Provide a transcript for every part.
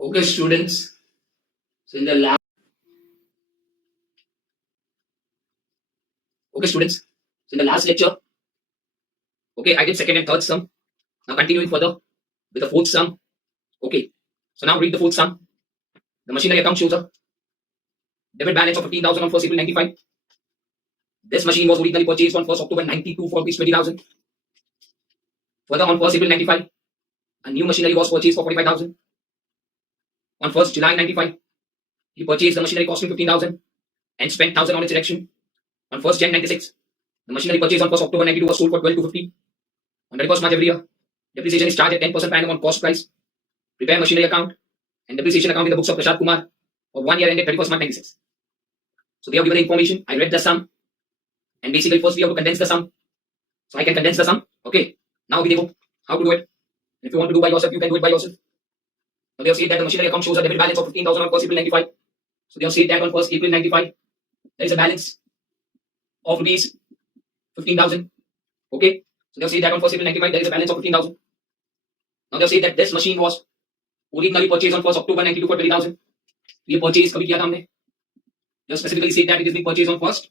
Okay, students. So in the last, okay, students. So in the last lecture, okay, I did second and third sum. Now continuing further with the fourth sum. Okay. So now read the fourth sum. The machinery account shows a debit balance of 15,000 on 1st April 95. This machine was originally purchased on 1st October 92 for rupees 20,000. Further, on 1st April 95, a new machinery was purchased for 45,000. On 1st July 95, he purchased the machinery costing 15,000 and spent 1,000 on its erection. On 1st Jan 96, the machinery purchased on 1st October 92 was sold for 12,250. On 31st March every year, depreciation is charged at 10% per annum on cost price. Prepare machinery account and depreciation account in the books of Prashad Kumar for 1 year ended 31st March 96. So they have given the information. I read the sum, and basically first we have to condense the sum. So I can condense the sum. Okay. Now we know how to do it. If you want to do by yourself, you can do it by yourself. Now they have said that the machinery account shows a debit balance of 15,000 on 1st April 95. So they have said that on 1st April 95, there is a balance of rupees 15,000. Okay. So they have said that on 1st April 95, there is a balance of 15,000. Now they have said that this machine was originally purchased on 1st October 92 for 20,000. ये purchase कभी किया था हमने? They have specifically said that it is being purchased on 1st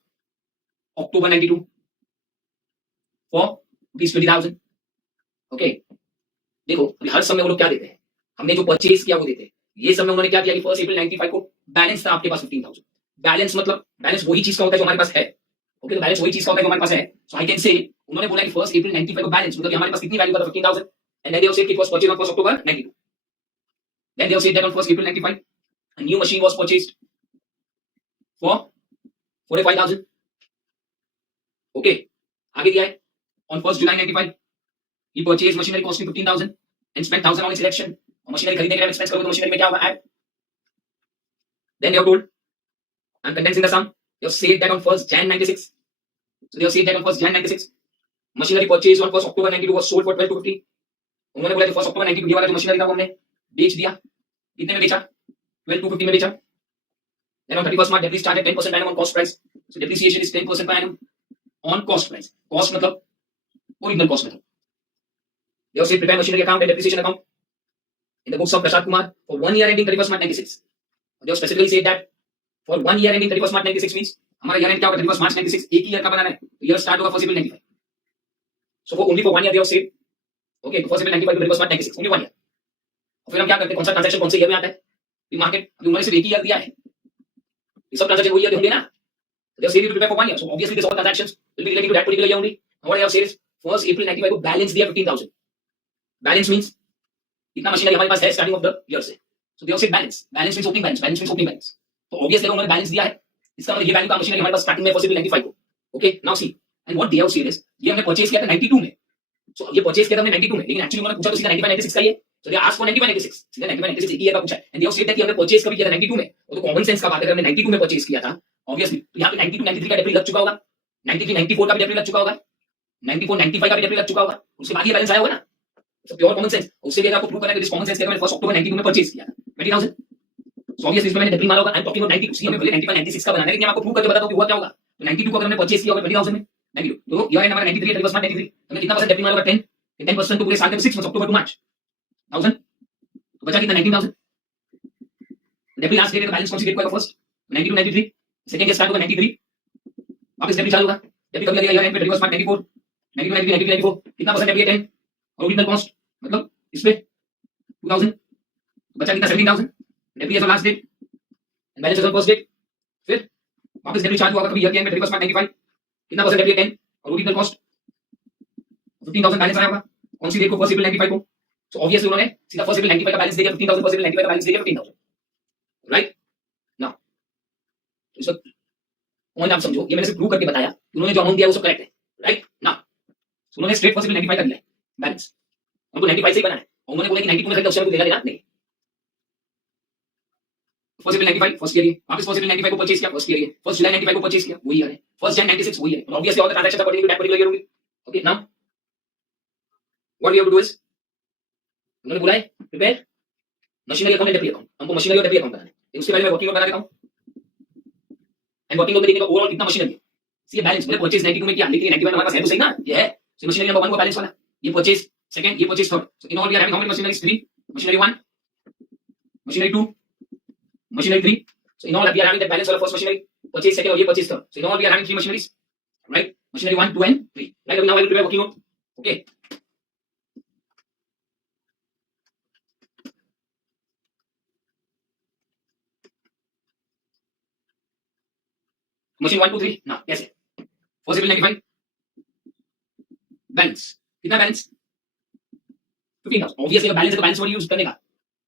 October 92 for rupees 20,000. Okay. देखो अभी हर समय वो लोग क्या देते हैं, हमने जो परचेज किया वो देते हैं. ये समय उन्होंने क्या किया कि 1st April 95 को बैलेंस था आपके पास 15,000. बैलेंस मतलब बैलेंस वही चीज का होता है जो हमारे पास है. ओके, तो बैलेंस वही चीज का होता है जो हमारे पास है. सो आई कैन से उन्होंने बोला कि 1st April 95 को बैलेंस मतलब हमारे पास कितनी वैल्यू था 15,000 and then they have said it was purchased on 1st October 92. Then they have said that on 1st April 95 a new machine was purchased for 45,000. Okay, आगे क्या है? On 1st July 95 he purchased machinery costing 15,000 and spent 1,000 on its erection. और मशीनरी खरीदने के लिए एक्सपेंस करोगे तो मशीनरी में क्या होगा? Add. Then they have told, I'm condensing the sum. They have said that on 1st Jan 96. So they have said that on 1st Jan 96, machinery purchased on 1st October 92 was sold for 12,250. उन्होंने बोला कि 1st October 92 वाला जो मशीनरी था वो हमने बेच दिया. कितने में बेचा? 12,250 में बेचा. Then on 31st March, depreciation charged at 10% per annum on cost price. So depreciation is 10% per annum on cost price. Cost मतलब original cost method. They have said prepare machinery account and depreciation account in the books of Prashad Kumar for 1 year ending 31st March 96. They have specifically said that for 1 year ending 31st March 96 means हमारा year end क्या होगा 31st March 96 एक ही year का बनाना है. तो year start होगा 1st April 95. So for only for 1 year they have said okay 1st April 95 to 31st March 96 only 1 year. और फिर हम क्या करते हैं कौन सा ट्रांजैक्शन कौन से ईयर में आता है? मार्केट अभी उन्होंने सिर्फ एक ही ईयर दिया है. ये सब ट्रांजैक्शन वही ईयर होंगे ना. They have said it to prepare for 1 year. So obviously this all transactions will be related to that particular year only. And what they have said is 1st April 95 को balance दिया 15,000. Balance means इतना मशीनरी हमारे पास है starting of the year से. So they have said balance. Balance means opening balance. Balance means opening balance. तो obviously उन्होंने balance दिया है. इसका मतलब ये वैल्यू का मशीनरी हमारे पास स्टार्टिंग में 1st April 95 को. Okay, now see. And what they have said is ये हमने परचेज किया था 92 में. So ये परचेज किया था हमने 92 में. लेकिन एक्चुअली उन्होंने पूछा तो सीधा 95 96 का ये. So they asked for 95 96. सीधा 95 96 एक ही ईयर का पूछा है. And they have said that कि हमने परचेज कभी किया था 92 में. वो तो कॉमन सेंस का बात है. हमने 92 में परचेज किया था. Obviously तो यहाँ पे 92 93 का डेप्री लग चुका होगा. 93 94 का भी डेप्री लग चुका होगा. 94 95 का भी डेप्री लग चुका होगा. उसके बाद ये बैलेंस आया होगा ना. So pure common sense. उससे भी आपको प्रूव करना है कि दिस कॉमन सेंस के मैंने 1st October 92 में परचेज किया था 20,000. So obviously इसमें मैंने डेप्री मारा होगा. I am talking about 92. हमें भले 95 96 का बनाना है लेकिन मैं आपको प्रूव करके बताता हूं कि हुआ क्या होगा. तो 92 को अगर हमने परचेज किया होगा 20,000 में 92 तो ईयर एंड हमारा 93 31st March 93 तो मैं कितना परसेंट डेप्री मारा होगा 10. 10% तो पूरे साल के 6 मंथ्स अक्टूबर टू मार्च 1000 तो बचा कितना 19,000. डेप्री लास्ट डेट का बैलेंस कौन सी डेट को आएगा? फर्स्ट 92 93 सेकंड ईयर स्टार्ट होगा 93 वापस डेप्री चालू होगा. डेप्री कब लगेगा? ईयर एंड पे 31st March 94 92 93 93 94 कितना परसेंट डेप्री है 10 और ओरिजिनल कॉस्ट मतलब इस पे 2000 बचा कितना 17,000. Depre as last date and balance as first date. फिर वापस डेप्री चालू होगा कभी ईयर के एंड पे 31st March 95 कितना परसेंट डेप्री है 10 और ओरिजिनल कॉस्ट 15,000 बैलेंस आया होगा कौन सी डेट को? 1st April 95 को. सो ऑब्वियसली उन्होंने सीधा 1st April 95 का बैलेंस दे दिया 15,000. 1st April 95 का बैलेंस दे दिया 15,000. राइट नाउ तो इसका पॉइंट आप समझो. ये मैंने सिर्फ प्रूव करके बताया कि उन्होंने जो अमाउंट दिया वो सब करेक्ट है. राइट नाउ उन्होंने स्ट्रेट 1st April 95 का दिया है बैलेंस. उनको 95 से ही बनाना है और उन्होंने बोला कि 92 में से ऑप्शन को देगा देना नहीं. 1st April 95 फर्स्ट ईयर है. वापस 1st April 95 को परचेज किया फर्स्ट ईयर है. 1st July 95 को परचेज किया वही ईयर है. 1st Jan 96 वही है. और obviously all the transactions according to that particular year होंगे. Okay now what we have to do is उन्होंने बोला है prepare machinery account and depre account. हमको मशीनरी और डेप्री अकाउंट बनाना है. उसके पहले मैं वर्किंग नोट बना देता हूं एंड वर्किंग नोट में देखने का ओवरऑल कितना मशीनरी है. ये बैलेंस मैंने परचेज 92 में किया लेकिन 91 हमारे पास है तो सही ना. ये है सो मशीनरी नंबर 1 को बैलेंस वाला ये परचेज सेकंड ये purchase third. So in all we are having how many machineries 3 machinery 1 machinery 2, machinery 3. So in all we are having that balance for the first machinery, purchase second, or ye purchase third. So in all we are having 3 machineries, right? Machinery 1, 2 and 3. Right, now I will prepare working note. Okay. Machine 1, 2, 3. Now कैसे? First April 95. Balance. कितना balance? 15,000. Obviously balance है तो balance what use करने का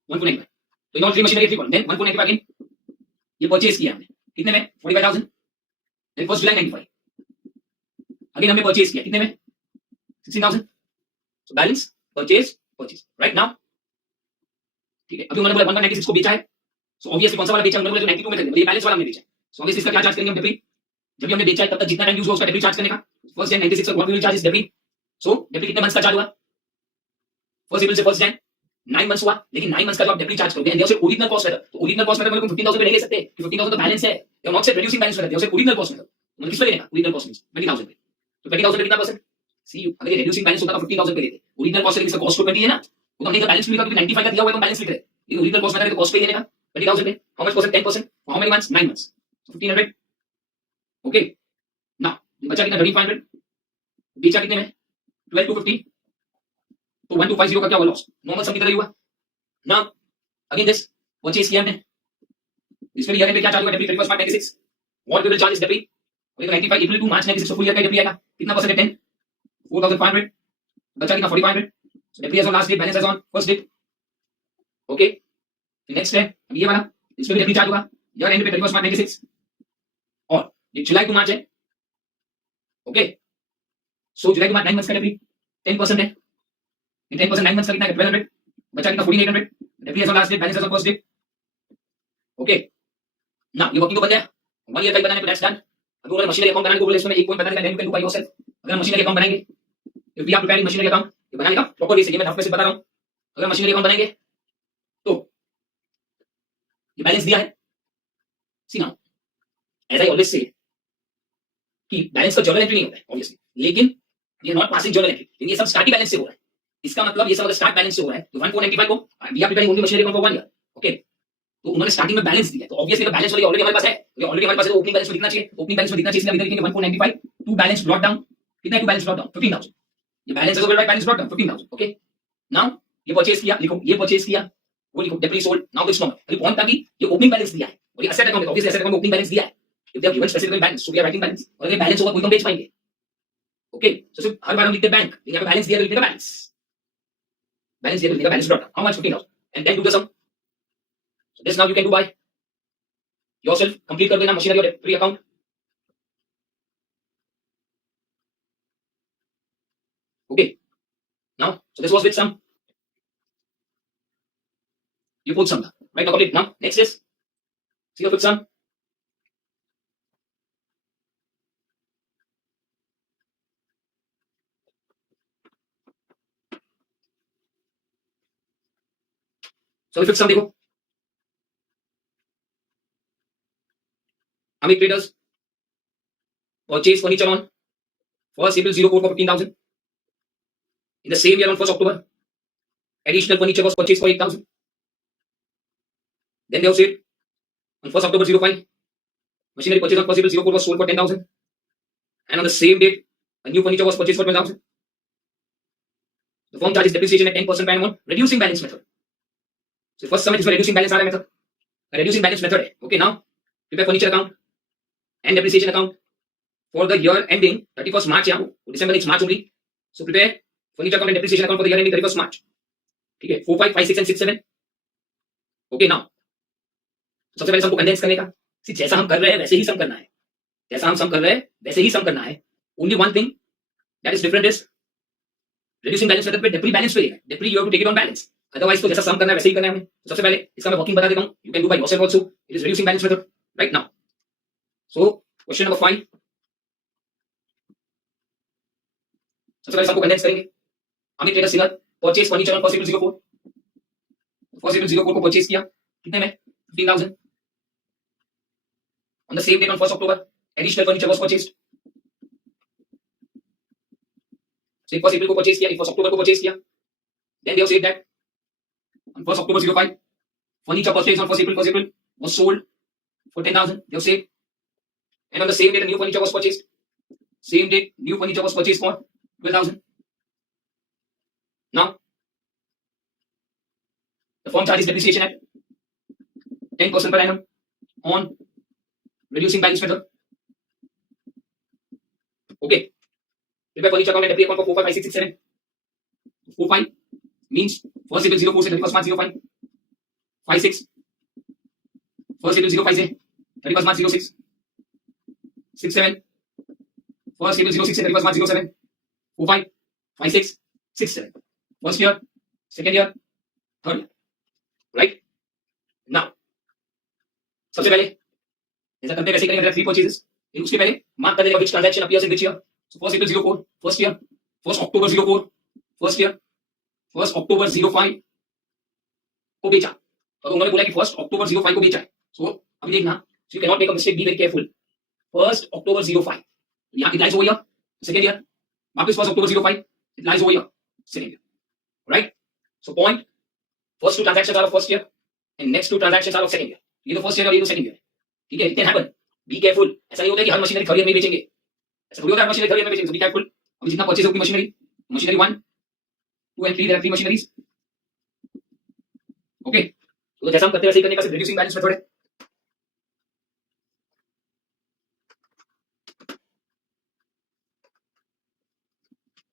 1,495. तो in all 3 machinery 3 column. Then 1,495 again. ये purchase किया हमने. कितने में? 45,000. Then 1st July 95. Again हमने purchase किया. कितने में? 16,000. So balance, purchase. Right now. ठीक है. अभी उन्होंने बोला 196 को बेचा है. So obviously कौन सा वाला बेचा? उन्होंने बोला जो 92 में खरीदा. ये balance वाला हमने बेचा. So obviously इसका क्या चार्ज करेंगे हम डेब्री? जब भी हमने बेचा है तब तक जितना टाइम यूज हुआ उसका डेब्री चार्ज करने का. फर्स्ट जन 96 का what we will charge is डेब्री. सो डेब्री कितने मंथ्स का चार्ज हुआ? फर्स्ट अप्रैल से फर्स्ट जन 9 मंथ्स हुआ, लेकिन 9 मंथ्स का जो आप डेब्री चार्ज करोगे and there original cost method. तो ओरिजिनल कॉस्ट मेथड में 15,000 पे नहीं ले सकते कि 15,000 तो बैलेंस है. You are not set reducing balance method. There original cost method. मतलब किस पे लेना? ओरिजिनल कॉस्ट मींस 20,000 पे. तो 20,000 पे कितना परसेंट? सी अगर ये रिड्यूसिंग बैलेंस होता तो 15,000 पे लेते. ओरिजिनल कॉस्ट इसका कॉस्ट तो 20 है ना. वो तो हमने बैलेंस लिखा क्योंकि 95 का दिया हुआ है तो बैलेंस लिख रहे हैं. ये ओरिजिनल कॉस्ट मेथड है तो कॉस्ट पे लेने का 20,000 पे. How much percent? 10%. How many months? 9 मंथ्स. 1500. ओके. नाउ बचा कितना? 3500. बेचा कितने में? 12,250. तो 1250 का क्या हुआ लॉस? नॉर्मल सम की तरह ही हुआ. नाउ अगेन दिस परचेज किया हमने. इसमें ईयर एंड पे क्या चार्ज होगा? डेब्री 31 March 96. What we will charge is डेब्री. और ये 95 April to March 96 full year का डेब्री आएगा. कितना परसेंट है? 10. 4,500. बचा कितना? 4,500. सो डेब्री as on last date, balance as on first date. Okay. Next है ये वाला. इसमें भी डेब्री चार्ज होगा. ईयर एंड पे 31 मार्च 96. और ये जुलाई टू मार्च है. Okay. So July to March 9 months का डेब्री 10% है. 10% 9 मंथ्स का कितना है? 1200. बचा कितना? 14,800. डेब्री as on last date, balance as on first date. Okay. ना ये वर्किंग को बन गया. 1 ईयर का ही बनाने पे दैट्स डन. अगर उन्होंने मशीनरी अकाउंट बनाने को बोले इसमें एक पॉइंट बता देगा, then you can do by yourself. अगर मशीनरी अकाउंट बनाएंगे, if we are preparing machinery account, ये बनाने का प्रॉपर वे से, ये मैं आपको सिर्फ बता रहा हूं. अगर मशीनरी अकाउंट बनाएंगे तो ये बैलेंस दिया है. See now as I always say कि बैलेंस का जर्नल एंट्री नहीं होता है ऑब्वियसली, लेकिन ये नॉट पासिंग जर्नल एंट्री. ये सब स्टार्टिंग बैलेंस से हो रहा है. इसका मतलब ये सब अगर स्टार्ट बैलेंस से हो रहा है तो 1495 को we are preparing only machinery account for 1 year. Okay. तो उन्होंने स्टार्टिंग में बैलेंस दिया, तो ऑब्वियसली का बैलेंस ऑलरेडी हमारे पास है. ये ऑलरेडी हमारे पास है तो ओपनिंग बैलेंस में दिखना चाहिए. ओपनिंग बैलेंस में दिखना चाहिए, इसलिए अभी लिखेंगे 1495 टू बैलेंस ब्रॉट डाउन. कितना है टू बैलेंस ब्रॉट डाउन? 15,000. ये बैलेंस है तो right balance brought down 15,000. Okay. Now ये परचेज किया, लिखो ये परचेज किया, वो लिखो डेब्री सोल्ड. नाउ दिस नॉट अभी पॉइंट था कि ये ओपनिंग बैलेंस दिया है और ये एसेट अकाउंट है. ऑब्वियसली एसेट अकाउंट में ओपनिंग बैलेंस दिया है. If they have given specific balance so we are writing balance. और ये बैलेंस होगा कोई तो बेच पाएंगे. ओके. सो सिर्फ हर बार हम लिखते हैं बैंक, यहाँ पे बैलेंस दिया तो लिखेगा बैलेंस. बैलेंस दिया तो लिखेगा balance brought down. How much? 15,000. And then do the sum. So this now you can do by yourself. Complete कर देना मशीनरी और डेब्री account. Okay. Now so this was with sum. You put some. Right now complete. Now next is see the fifth sum. So the fifth sum देखो. Amit Traders purchase furniture on 1st April 04 for 15,000. In the same year on 1st October, additional furniture was purchased for 8,000. Then they have said on 1st October 05, machinery purchase on 1st April 04 was sold for 10,000. And on the same date, a new furniture was purchased for 12,000. The firm charges depreciation at 10% per annum on reducing balance method. So first sum is for reducing balance method. A reducing balance method. Okay, now prepare furniture account and depreciation account for the year ending 31st March. Yeah, December it's March only. So prepare furniture account and depreciation account for the year ending 31st March. ठीक है. 4, 5, 5, 6 and 6, 7. Okay, now सबसे पहले सम को कंडेंस करने का. सी जैसा हम कर रहे हैं वैसे ही सम करना है. जैसा हम सम कर रहे हैं वैसे ही सम करना है. Only one thing that is different is reducing balance method पे डेब्री बैलेंस पे लेना है. डेब्री you have to take it on balance. Otherwise तो जैसा सम करना है वैसे ही करना है हमें. सबसे पहले इसका मैं वर्किंग बता देता हूं. You can do by yourself also. It is reducing balance method right now. So question number 5. सबसे पहले सबको कंडेंस करेंगे. Amit traders sealer purchase furniture on 1st April 04. 1st April 04 को परचेज किया. कितने में? 15,000. On the same date on 1st October, additional furniture was purchased. So 1st April को परचेज किया, 1st October को परचेज किया. Then they have said that on 1st October 05, furniture purchased on 1st April was sold for 10,000. They have saved. And on the same day, the new furniture was purchased. Same date, new furniture was purchased for 12,000. Now, the firm charges depreciation at 10% per annum on reducing balance method. Okay. Prepare furniture account and depreciation account for 4, 5, 5, 6, 6, 7. 4, 5 means 1st April 04 से 31st March 05. 5, 6. 1st April 05 से 31st March 06. 6, 7. 1st April 06 से 31st March 07. 4, 5. 5, 6. 6, 7. First year, second year, third year. Right? Now, सबसे पहले ऐसा करते वैसे करेंगे 3 purchases. फिर उसके पहले मार्क कर देगा which transaction appears in which year. So 1st April 04, first year. 1st October 04, first year. 1st October 05 को बेचा. तो उन्होंने बोला कि 1st October 05 को बेचा है. So अभी देखना, so you cannot make a mistake, be very careful. 1st October 05. यहाँ it lies over here, second year. वापस 1st October 05, it lies over here, second year. Right? So point, first 2 transactions are of first year and next 2 transactions are of second year. ये तो first year और ये तो second year. ठीक है? It can happen. Be careful. ऐसा नहीं होता है कि हर मशीनरी थर्ड ईयर में बेचेंगे. ऐसा थोड़ी होता है हर मशीनरी थर्ड ईयर में बेचेंगे. So be careful. अभी जितना परचेज होगी मशीनरी 1, 2 and 3, there are 3 machineries. Okay. तो जैसा हम करते हैं वैसे ही करने का सिर्फ reducing balance मेथड है.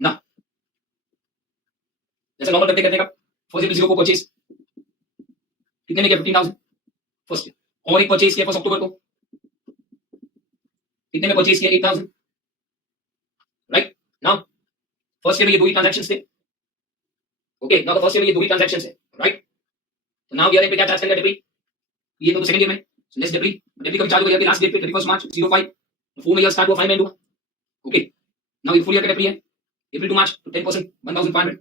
ना जैसा नॉर्मल करते का 1st April 0 को परचेज कितने में किया 15,000 फर्स्ट ईयर. और एक परचेज किया 1st October को कितने में परचेज किया 8,000. राइट? नाउ फर्स्ट ईयर में ये 2 ही ट्रांजैक्शंस थे. Okay, now the first year में ये 2 ही ट्रांजैक्शंस है. राइट? तो नाउ ईयर एंड पे क्या चार्ज करेगा डेब्री? ये तो सेकंड ईयर में. सो लेट्स डेब्री कभी चार्ज होगा लास्ट डेट पे 31st March 05. तो 4 में ईयर स्टार्ट हुआ 5 में एंड हुआ. ओके, नाउ ये फुल ईयर का डेब्री है April to March तो 10% 1,500.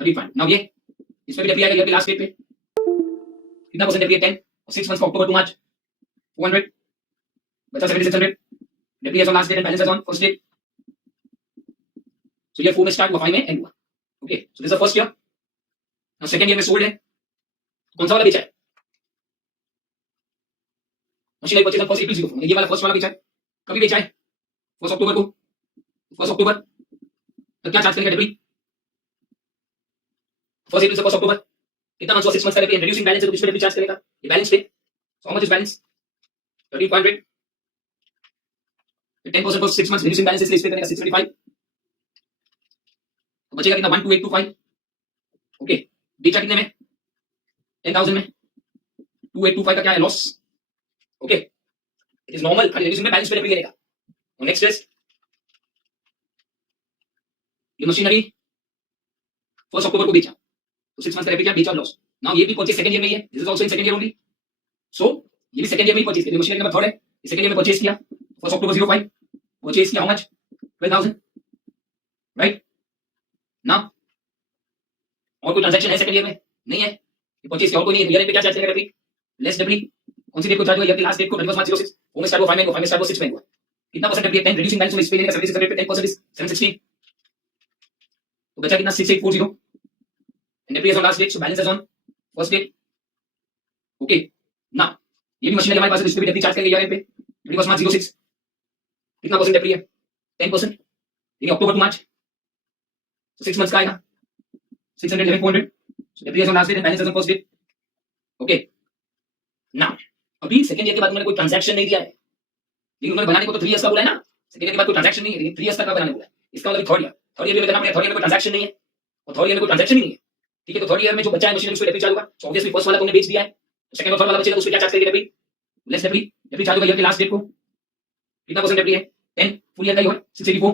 35. नाउ ये इसमें भी डेब्री आएगा ईयर के लास्ट डेट पे. कितना परसेंट डेब्री है 10 और 6 मंथ्स का अक्टूबर टू मार्च 400 बचा 7600. डेब्री है लास्ट डेट एंड बैलेंस है ऑन फर्स्ट डेट. सो ये 4 में स्टार्ट हुआ 5 में एंड हुआ. Okay, so this is the first year. Now second year में सोल्ड है. कौन सा वाला बेचा है? Machinery purchase on 1st April 04. ये वाला फर्स्ट वाला बेचा है. कभी बेचा है? 1st October को. 1st October तो क्या चार्ज करेगा डेब्री? 1st April से 1st October कितना मंथ हुआ 6 मंथ्स का डेब्री. रिड्यूसिंग बैलेंस है तो किस पे डेब्री चार्ज करेगा? ये बैलेंस पे. So how much is balance? 3,500. 10% ऑफ 6 मंथ्स रिड्यूसिंग बैलेंस इसलिए इस पे करेगा 625. तो बचेगा कितना 12825. ओके, बेचा कितने में? 10,000 में. 2825 का क्या है loss. Okay, it is normal. खाली रिड्यूसिंग में बैलेंस पे डेब्री लेगा. और नेक्स्ट इज ये मशीनरी 1st October को बेचा तो 6 मंथ्स का डेब्री बेचा लॉस. नाउ ये भी परचेज सेकंड ईयर में ही है. This is also in second year only. So ये भी सेकंड ईयर में ही परचेज किया. मशीनरी नंबर थर्ड है. ये सेकंड ईयर में परचेज किया 1st October 05. परचेज किया हाउ मच? 12,000. राइट? नाउ और कोई ट्रांजैक्शन है सेकंड ईयर में? नहीं है. ये परचेज किया और कोई नहीं है. ईयर पे क्या चार्ज करेगा डेब्री? Less debris. कौन सी डेट को चार्ज हुआ? ईयर की लास्ट डेट को 31st March 06. 4 में स्टार्ट हुआ 5 में हुआ. 5 में स्टार्ट हुआ 6 में हुआ. कितना परसेंट डेब्री है? 10. रिड्यूसिंग बैलेंस में इस पे लेने का 7600 पे 10% इज 760. तो बचा कितना 6840. एंड डेब्री is on last date so balance is on first date. Okay, now ये भी मशीनरी हमारे पास है. इस पे भी डेब्री चार्ज करेंगे ईयर पे 31st March 06. कितना परसेंट डेब्री है? 10%. यानी अक्टूबर टू मार्च 6 मंथ्स का आएगा 600 400. So depre is on last date and balance is on first date. Okay, now अभी सेकंड ईयर के बाद उन्होंने कोई ट्रांजैक्शन नहीं दिया है. लेकिन उन्होंने बनाने को तो 3 इयर्स का बोला है ना. सेकंड ईयर के बाद कोई ट्रांजैक्शन नहीं है लेकिन 3 इयर्स तक का बनाने को है. इसका मतलब थर्ड ईयर. थर्ड ईयर में करना पड़ेगा. थर्ड ईयर में कोई ट्रांजैक्शन नहीं है और थर्ड ईयर में कोई ट्रांजैक्शन ही नहीं है. ठीक है, तो थर्ड ईयर में जो बचा है मशीनरी उस पे डेब्री चार्ज होगा. सो ऑब्वियसली फर्स्ट वाला तुमने बेच दिया है. सेकंड और थर्ड वाला बचेगा तो उस पे क्या चार्ज करेंगे debris? Less debris. Debris charge होगा ईयर के लास्ट डेट को. कितना परसेंट डेब्री है? 10. फुल ईयर का ही है 684.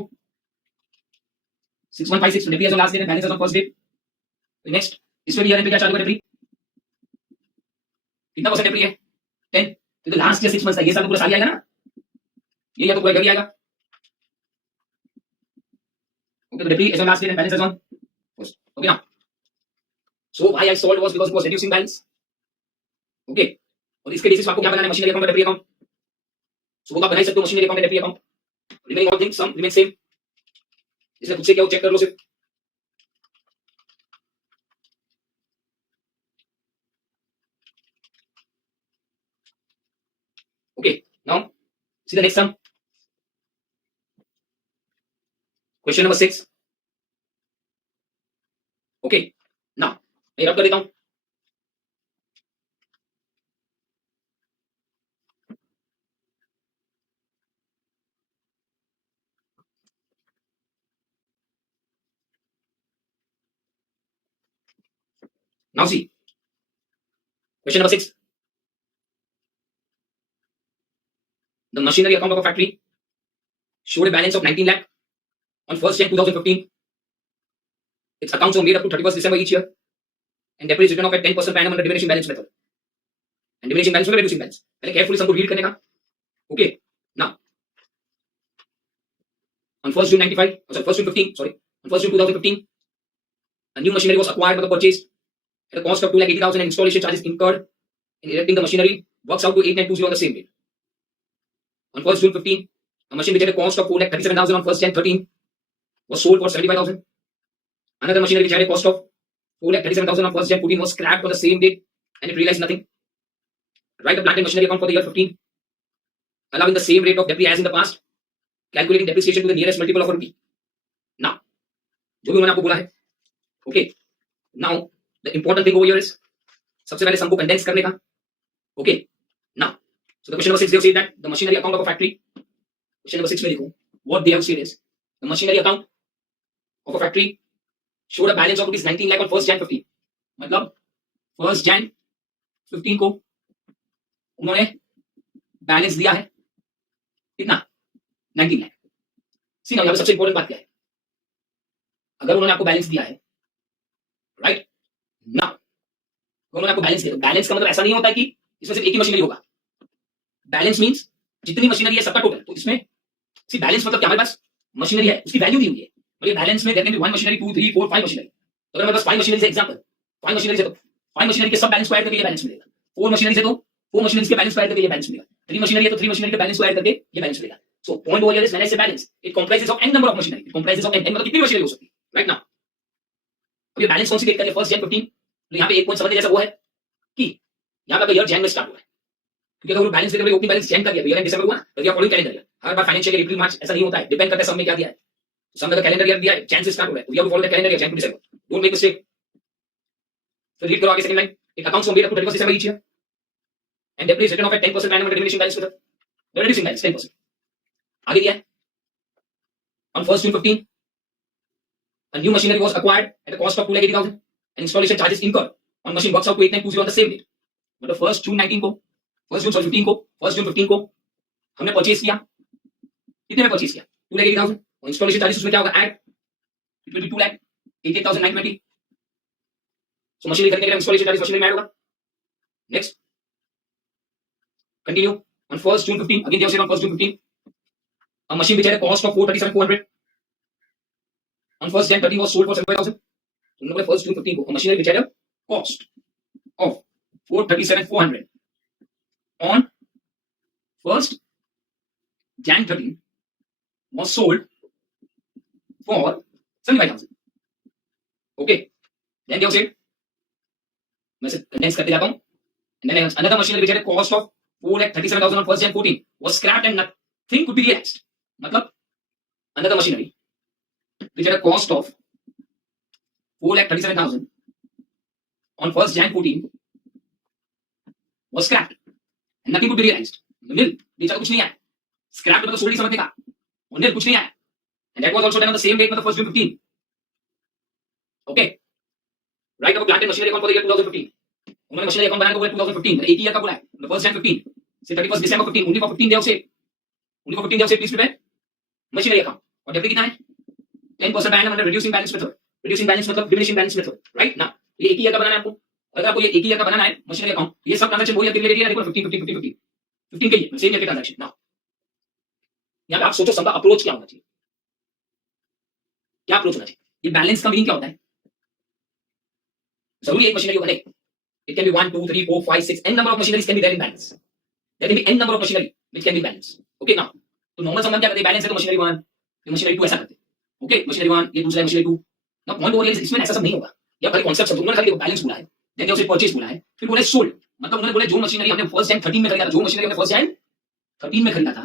6156. डेब्री is on last date and balance is on first date. Next इस पे भी ईयर पे क्या चार्ज होगा डेब्री? कितना परसेंट डेब्री है? 10. तो लास्ट ईयर 6 मंथ्स था. ये साल तो पूरा साल ही आएगा ना. ये या तो पूरा घर ही आएगा. Okay, the debris is on last date and balance is on first. Okay now. So why I sold was because it was reducing balance. Okay. और इसके बेसिस पे आपको क्या बनाना है? मशीनरी अकाउंट का डेब्री अकाउंट. सो वो आप बना ही सकते हो मशीनरी अकाउंट का डेब्री account. Remaining all things some remain same. इसलिए खुद से क्या चेक कर लो सिर्फ. See the next sum. Question number 6. Okay. Now, मैं रब कर देता हूं. Now see. Question number 6. The machinery account of a factory showed a balance of 19 lakh on 1st Jan 2015. Its accounts were made up to 31st December each year, and debit is written off at 10% per annum under diminishing balance method. And diminishing balance मतलब reducing balance. पहले carefully सबको read करने का. Okay. Now, on 1st June 95, sorry, 1st June 15, sorry, on 1st June 2015, a new machinery was acquired for the purchase at a cost of 2,80,000 and installation charges incurred in erecting the machinery works out to 8,920 on the same date. On 1st June 15, a machine which had a cost of 4,37,000 on 1st Jan 13 was sold for 75,000. Another machinery which had a cost of 4,37,000 on 1st Jan 14 was scrapped for the same date and it realized nothing. Write the plant and machinery account for the year 15, allowing the same rate of debris as in the past, calculating depreciation to the nearest multiple of rupee. Now, जो भी उन्होंने आपको बोला है, okay. Now, the important thing over here is सबसे पहले सम को कंडेंस करने का. Okay. Now, so the question number 6 they have said that the machinery account of a factory. Question number 6 में लिखो. What they have said is the machinery account of a factory showed a balance of rupees 19 lakh on 1st Jan 15. मतलब 1st Jan 15 को उन्होंने बैलेंस दिया है कितना 19 लाख. सी ना यहाँ पे सबसे इंपॉर्टेंट बात क्या है, अगर उन्होंने आपको बैलेंस दिया है राइट ना, उन्होंने आपको बैलेंस दिया, बैलेंस का मतलब ऐसा नहीं होता कि इसमें सिर्फ एक ही मशीनरी होगा. बैलेंस मींस जितनी मशीनरी है सबका टोटल. तो इसमें सी बैलेंस मतलब क्या, हमारे पास मशीनरी है उसकी वैल्यू दी हुई है. मतलब बैलेंस में there can be 1 machinery 2 3 4 5 machinery. अगर हमारे पास 5 मशीनरी से एग्जांपल 5 मशीनरी से तो 5 मशीनरी के सब बैलेंस को ऐड करके ये बैलेंस मिलेगा. 4 मशीनरी से तो 4 मशीनरी के बैलेंस को ऐड करके ये बैलेंस मिलेगा. 3 मशीनरी है तो 3 मशीनरी के बैलेंस को ऐड करके ये बैलेंस मिलेगा. So point over here is when I say balance, it comprises of n number of machinery. It comprises of n मतलब कितनी मशीनरी हो सकती है राइट ना. अब ये बैलेंस कौन सी डेट का है, 1st Jan 15. तो यहाँ पे एक पॉइंट समझने जैसा वो है कि यहाँ पे ईयर जैन में स्टार्ट हुआ है, क्योंकि अगर बैलेंस देते ओपनिंग बैलेंस जैन का दिया, ईयर एंड दिसंबर हुआ ना, तो ये फॉलोइंग कैलेंडर ईयर. हर बार फाइनेंशियल ईयर अप्रैल मार्च ऐसा नहीं होता है, डिपेंड करता है सब में क्या दिया है. सम में कैलेंडर ईयर दिया है जैन से स्टार्ट हुआ है, तो we have to follow the calendar year Jan to December. Don't make mistake. तो रीड करो आगे सेकंड लाइन. एक accounts were made up to 31st December each year and debt is written off at 10% per annum under diminishing balance method. Reducing balance 10%. आगे दिया है on 1st June 15 a new machinery was acquired at a cost of 2,80,000 and installation charges incurred on machine works out to 8,920 on the same date. मतलब 1st June 19 को 1st June 15 को 1st June 15 को हमने परचेज किया. कितने में परचेज किया 2,80,000 और इंस्टॉलेशन चार्जेस उसमें क्या होगा ऐड, इट विल बी 2,88,920. सो मशीनरी खरीदने के लिए इंस्टॉलेशन चार्जेस मशीनरी में ऐड होगा. Next continue. on 1st June 15 again they have said on 1st June 15 a machine which had a cost of 437,400 on 1st Jan 13 was sold for 75,000. So number 1st June 15 को a machinery which had a cost of 437,400 on 1st Jan 13 was sold for 75,000. Okay, then they have said मैं से कंडेंस करते जाता हूं. And then another machinery which had a cost of 4,37,000 on 1st Jan 14 was scrapped and nothing could be realized. मतलब another machinery which had a cost of 4,37,000 on 1st Jan 14 was scrapped and nothing could be realized. Nil, बेचा कुछ नहीं आया. Scrapped मतलब सोल्ड ही समझने का. और nil कुछ नहीं आया. And that was also done on the same date मतलब 1st June 15. Okay. Write up a plant and machinery account for the year 2015. उन्होंने मशीनरी अकाउंट बनाया 2015, एक ही ईयर का बोला है. 1st Jan 15 से 31st December 15, only for 15 days से please prepare मशीनरी अकाउंट. और डेब्ट कितना है 10% per annum under reducing balance method. reducing balance मतलब diminishing balance method राइट ना. ये एक ही ईयर का बनाना है आपको. अगर आपको ये एक ही ईयर का बनाना है मशीनरी अकाउंट, ये सब ट्रांजैक्शन वही कितने लेके 15 के लिए सेम ईयर के ट्रांजैक्शन. ना यहां पे आप सोचो सबका अप्रोच क्या होना चाहिए, क्या अप्रोच होना चाहिए. ये बैलेंस का मीनिंग क्या होता है. जरूरी एक मशीनरी बने. It can be 1 2 3 4 5 6 n number of machineries can be there in balance. There can be n number of machinery which can be balanced. Okay now, तो नॉर्मल सम क्या करते हैं, बैलेंस है तो मशीनरी 1 फिर मशीनरी 2 ऐसा करते हैं. ओके मशीनरी 1 ये दूसरा है मशीनरी 2. ना पॉइंट ओवर इसमें ऐसा सब नहीं होगा. या खाली कांसेप्ट समझो. उन्होंने खाली बैलेंस बोला है, देन उसे परचेज बोला है, फिर बोला सोल्ड. मतलब उन्होंने बोला जो मशीनरी हमने 1st Jan 13 में खरीदा था, जो मशीनरी हमने 1st Jan 13 में खरीदा था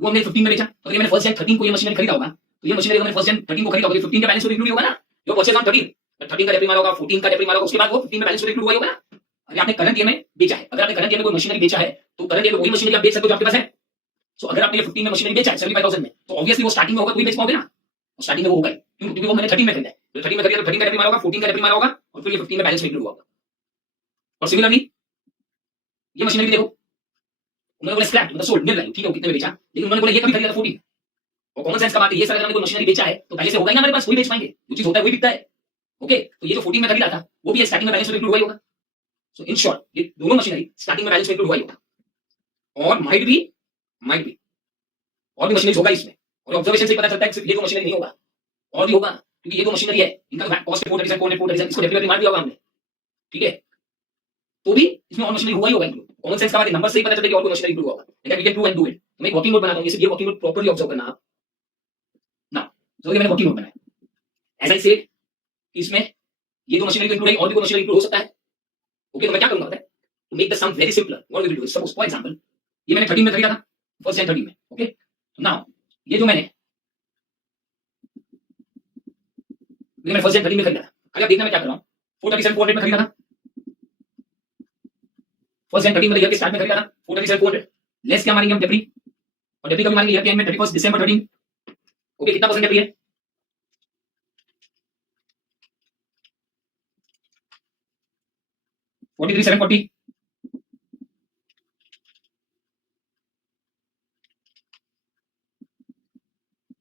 वो हमने 15 में बेचा। तो ये मैंने फर्स्ट जन 13 को ये मशीनरी खरीदा होगा, तो ये मशीनरी मैंने फर्स्ट जन 13 को खरीदा होगा, 15 का बैलेंस तो इंक्लूड होगा ना, जो परचेज ऑन 13, 13 का डेप्री मारा होगा, 14 का डेप्री मारा होगा, उसके बाद वो 15 में बैलेंस तो इंक्लूड हुआ ही होगा ना। अगर आपने करंट ईयर में बेचा है, अगर आपने करंट ईयर में कोई मशीनरी बेचा है, तो करंट ईयर में वही मशीनरी आप बेच सकते हो जो आपके पास है। सो अगर आपने 15 में मशीनरी बेचा है 75,000 में, तो ऑब्वियसली वो स्टार्टिंग में होगा, तो ही बेच पाओगे ना, स्टार्टिंग में वो होगा, क्योंकि वो मैंने 13 में खरीदा है, तो 13 में खरीदा तो 13 का डेप्री मारा होगा, 14 का डेप्री मारा होगा, और फिर ये 15 में बैलेंस में इंक्लूड हुआ होगा। और सिमिलरली ये मशीनरी देखो, उन्होंने बोला स्क्रैप मतलब सोल्ड, मिल रहा है, ठीक है, कितने में बेचा, लेकिन उन्होंने बोला ये कभी खरीदा था 14। और कॉमन सेंस का बात है, ये सारा हमने कोई मशीनरी बेचा है तो पहले से होगा ही ना हमारे पास, कोई बेच पाएंगे, जो चीज होता है वही बिकता है। ओके, तो ये जो 14 में खरीदा था वो भी स्टार्टिंग में बैलेंस में इंक्लूड हुआ ही होगा। सो इन शॉर्ट ये दोनों मशीनरी स्टार्टिंग में बैलेंस में इंक्लूड हुआ ही होगा। और माइट भी और भी मशीनरी होगा इसमें, और ऑब्जर्वेशन से पता चलता है कि सिर्फ ये दो मशीनरी नहीं होगा, और भी होगा, क्योंकि ये दो मशीनरी है, इनका cost report design code report design इसको डेफिनेटली मार दिया होगा हमने, ठीक है। तो भी इसमें और मशीनरी हुआ ही होगा इंक्लूड। कॉमन सेंस का बात है, नंबर से ही पता चलता है कि और कोई मशीनरी इंक्लूड होगा। लेकिन we can do and do it. तो मैं एक वर्किंग नोट बनाता हूं, ये वर्किंग नोट प्रॉपर्ली ऑब्जर्व करना आप ना। तो ये मैंने वर्किंग नोट बनाया, एज आई सेड इसमें ये दो मशीनरी तो इंक्लूड है, और भी कोई मशीनरी इंक्लूड हो सकता है। ओके, तो मैं क्या करूंगा पता है, to make the sum very simpler, what we will do is, suppose for example ये मैंने 13 में खरीदा था, फर्स्ट जन 13 में। ओके, तो नाउ ये जो मैंने फर्स्ट जन 13 में खरीदा था, अगर देखना मैं क्या कर रहा हूं, 437,400 में खरीदा था, फर्स्ट जन 13 में ईयर के स्टार्ट में खरीदा था 437,400, लेस क्या मारेंगे हम डेप्री, और डेप्री कभी मारेंगे ईयर के एंड में 31 दिसंबर 13। ओके, कितना परसेंट डेप्री है, 43,740,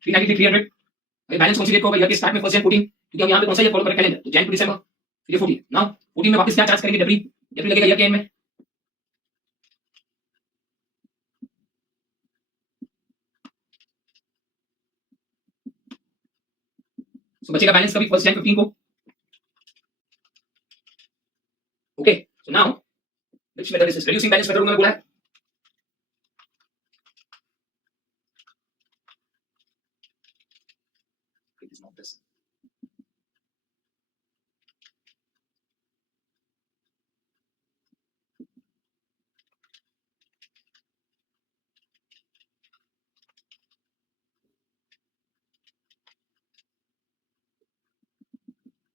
393,300। अगर बैलेंस कौन सी डेट को होगा, ईयर के स्टार्ट में फर्स्ट जन 14, क्योंकि हम यहां पे कौन सा ईयर फॉलो कर रहे हैं, कैलेंडर, तो जन टू दिसंबर, फिर ये 14। नाउ 14 में वापस क्या चार्ज करेंगे, डेप्री, डेप्री लगेगा ईयर के एंड में, सो बचेगा बैलेंस कभी फर्स्ट जन 15 को। Okay, so now which method is this, reducing balance method उन्होंने बोला है। It is not this.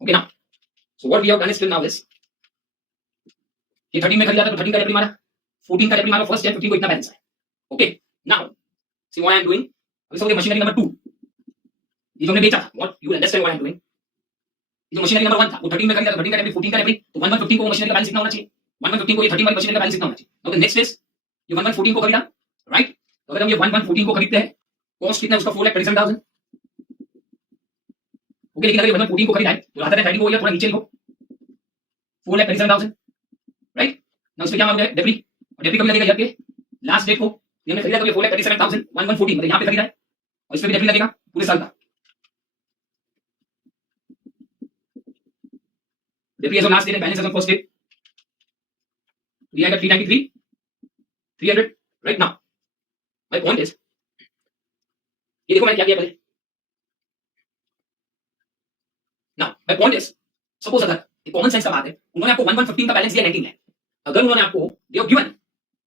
Okay, now so what we have done is till now is ये 13 में खरीदा था तो 13 का डेप्री मारा, 14 का डेप्री मारा, फर्स्ट जन 15 को इतना बैलेंस है। Okay, now see what I am doing, अभी समझिए मशीनरी नंबर 2 ये जो हमने बेचा था, what you understand what I am doing. ये जो मशीनरी नंबर 1 था वो 13 में खरीदा था, 13 का डेप्री, 14 का डेप्री, तो 1115 को मशीनरी का बैलेंस कितना होना चाहिए, 1115 को ये 13 वाली मशीनरी का बैलेंस कितना होना चाहिए। नाउ द नेक्स्ट इज ये 1114 को खरीदा, राइट, तो अगर हम ये 1114 को खरीदते हैं, कॉस्ट कितना है उसका 4,37,000। ओके, लेकिन अगर ये 1114 को खरीदा है तो रादर देन राइटिंग ओवर थोड़ा नीचे लिखो 4,37,000, राइट। नाउ इसमें क्या मालूम है, डेप्री, और डेप्री कब लगेगा, ईयर के लास्ट डेट को, ये हमने खरीदा तो ये 4,37,000 1114 मतलब यहां पे खरीदा है, और इसमें भी डेप्री लगेगा पूरे साल का, depre as on last date, balance as on first date, ये आएगा 393,300, right. Now my point is, ये देखो मैंने क्या किया पहले। Now my point is, suppose अगर ये कॉमन सेंस का बात है, उन्होंने आपको 1115 का बैलेंस दिया 19 लाख, अगर उन्होंने आपको दे हैव गिवन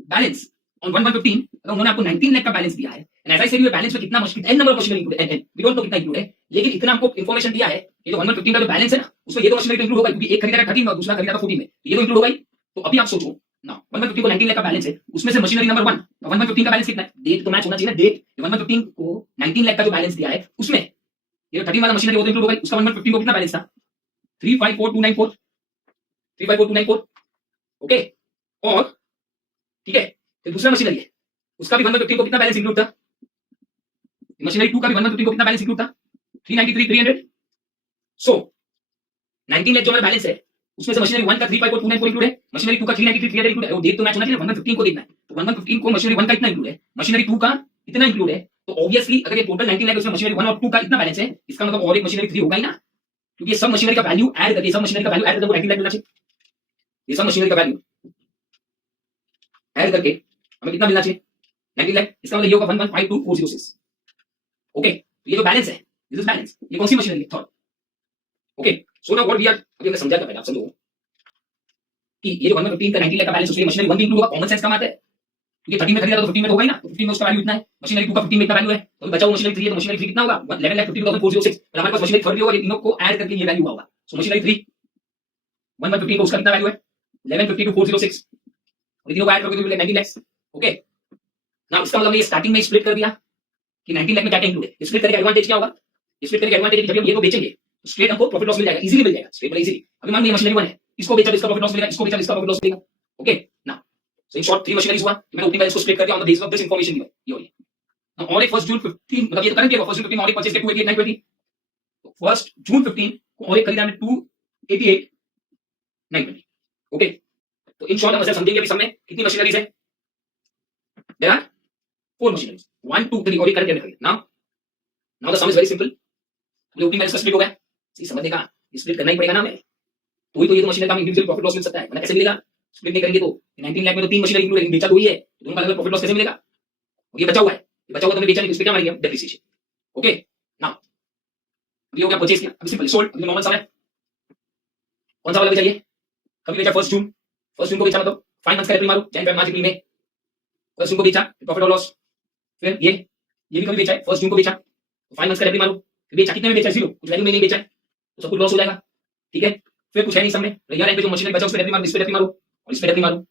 बैलेंस ऑन 1115, अगर उन्होंने आपको 19 लाख का बैलेंस दिया है, एंड एज आई सेड ये बैलेंस में कितना मुश्किल an number of machinery include है, वी डोंट नो कितना इंक्लूड है, लेकिन इतना हमको इंफॉर्मेशन दिया है, ये जो 1115 का जो बैलेंस है ना, उसमें ये दो मशीनरी इंक्लूड होगा, क्योंकि एक खरीदा था 13 में और दूसरा खरीदा था 14 में, ये तो इंक्लूड होगा ही। तो अभी आप सोचो ना, 1115 को 19 लाख का बैलेंस है, उसमें से मशीनरी नंबर 1 1115 का बैलेंस कितना है, डेट तो मैच होना चाहिए ना, डेट 1115 को 19 लाख का जो बैलेंस दिया है उसमें ये 13 वाला मशीनरी वो तो इंक्लूड होगा, उसका 1115 को कितना बैलेंस था, 354,294, 354,294। ओके, और ठीक है, फिर दूसरा मशीनरी है, उसका भी 1115 को कितना बैलेंस इंक्लूड था, मशीनरी 2 का भी 1115 को कितना बैलेंस इंक्लूड था, 393,300। सो 19 लाख जो हमारा बैलेंस है उसमें से मशीनरी 1 का 354,294 इंक्लूड है, मशीनरी 2 का 393,300 इंक्लूड है, वो डेट तो मैच होना चाहिए, 1115 को देखना है, तो 1115 को मशीनरी 1 का इतना इंक्लूड है, मशीनरी 2 का इतना इंक्लूड है, तो ऑब्वियसली अगर ये टोटल 19 लाख उसमें मशीनरी 1 और 2 का इतना बैलेंस है, इसका मतलब और एक मशीनरी 3 होगा ही ना, क्योंकि ये सब मशीनरी का वैल्यू ऐड करके, सब मशीनरी का वैल्यू ऐड करके 19 लाख मिलना चाहिए, ये सब मशीनरी का वैल्यू ऐड करके हमें कितना मिलना चाहिए, 19 लाख, इसका मतलब ये होगा 1152,406। ओके, तो ये जो बैलेंस है, दिस इज बैलेंस, ये कौन सी मशीनरी है, third. Okay, so now what we are, अभी हमने समझा क्या पहले आप समझो कि ये जो 1115 का 19 लाख का बैलेंस उसमें मशीनरी 1 भी इंक्लूड होगा, कॉमन सेंस का बात है, क्योंकि 13 में खरीदा तो 15 में तो होगा ही ना, तो 15 में उसका वैल्यू इतना है, मशीनरी 2 का 15 में इतना वैल्यू है, तो बचा हुआ मशीनरी 3 है, तो मशीनरी 3 कितना होगा 11,52,406, और हमारे पास मशीनरी 3 भी होगा, ये तीनों को ऐड करके ये वैल्यू होगा। सो मशीनरी 3 1/15 को उसका कितना वैल्यू है 11,52,406, और तीनों को ऐड करके तो 19 लाख। ओके, नाउ इसका मतलब ये स्टार्टिंग में स्प्लिट कर दिया कि 19 लाख में क्या क्या इंक्लूड है। स्प्लिट करके एडवांटेज क्या होगा, स्प्लिट करके एडवांटेज जब हम ये को बेचेंगे तो स्ट्रेट हमको प्रॉफिट लॉस मिल जाएगा, इजीली मिल जाएगा, स्ट्रेट बड़ा इजीली। अभी मान लीजिए मशीनरी 1 है, इसको बेचा तो इसका प्रॉफिट लॉस मिलेगा, इसको बेचा तो इसका प्रॉफिट लॉस मिलेगा। Okay, now so in short 3 machineries हुआ, मैंने ओपनिंग बैलेंस को स्प्लिट करके on the basis of this information दी है, ये हो गया। नाउ ऑन 1 जून 15 मतलब ये तो करंट है, 1 जून 15 ऑन परचेज के 288,920, तो 1 जून 15 को और एक खरीदा हमने 288,920। ओके, तो इन शॉर्ट हम ऐसे समझेंगे अभी सब में कितनी मशीनरीज है, देयर आर 4 मशीनरीज 1 2 3, और ये करंट है खरीदा। Now the some is very simple, ये ओपनिंग बैलेंस का स्प्लिट हो गया, सी समझने का स्प्लिट करना ही पड़ेगा ना हमें, तो ही तो ये तो मशीनरी का इंडिविजुअल प्रॉफिट लॉस मिल सकता है, वरना कैसे मिलेगा, स्प्लिट नहीं करेंगे तो 19 लाख में तो 3 मशीनरी इंक्लूड है, बेचा तो ही है, तो दोनों का अलग प्रॉफिट लॉस कैसे मिलेगा, और ये बचा हुआ है, ये बचा हुआ तो हमने बेचा नहीं, तो इस पे क्या मारेंगे हम, डेप्रिसिएशन। ओके, नाउ ये हो गया परचेज किया, अभी सिंपल सोल्ड, अभी नॉर्मल सा है, कौन सा वाला बेचा, ये कभी बेचा 1 जून, 1 जून को बेचा मतलब 5 मंथ्स का एप्रिल मारो, जनवरी मार्च अप्रैल में 1 जून को बेचा, प्रॉफिट और लॉस। फिर ये भी कभी बेचा है 1 जून को बेचा, 5 मंथ्स का एप्रिल मारो, फिर बेचा कितने में बेचा, 0, कुछ वैल्यू में नहीं बेचा है, तो सब कुछ लॉस हो जाएगा। ठीक है, फिर कुछ है नहीं सब में, यार एक पे जो मशीनरी बचा उस पे मारो, इस पे मारो और इस पे मारो,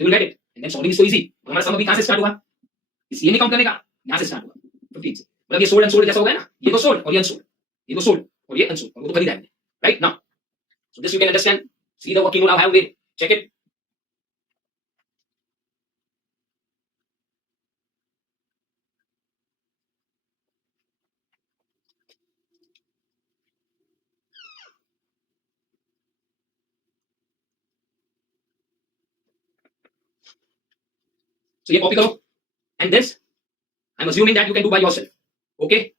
so you will get it, and then solving is so easy. हमारा सम अभी कहां से स्टार्ट हुआ, इस ये नहीं काउंट करने का, यहां से स्टार्ट हुआ 15 से, मतलब ये सोल्ड अनसोल्ड जैसा हो गया ना, ये तो सोल्ड और ये अनसोल्ड, ये तो सोल्ड और ये अनसोल्ड, और वो तो खरीदा है, right. Now so this you can understand, see the working note I have made, check it. So ये कॉपी करो, and this I'm assuming that you can do by yourself. Okay,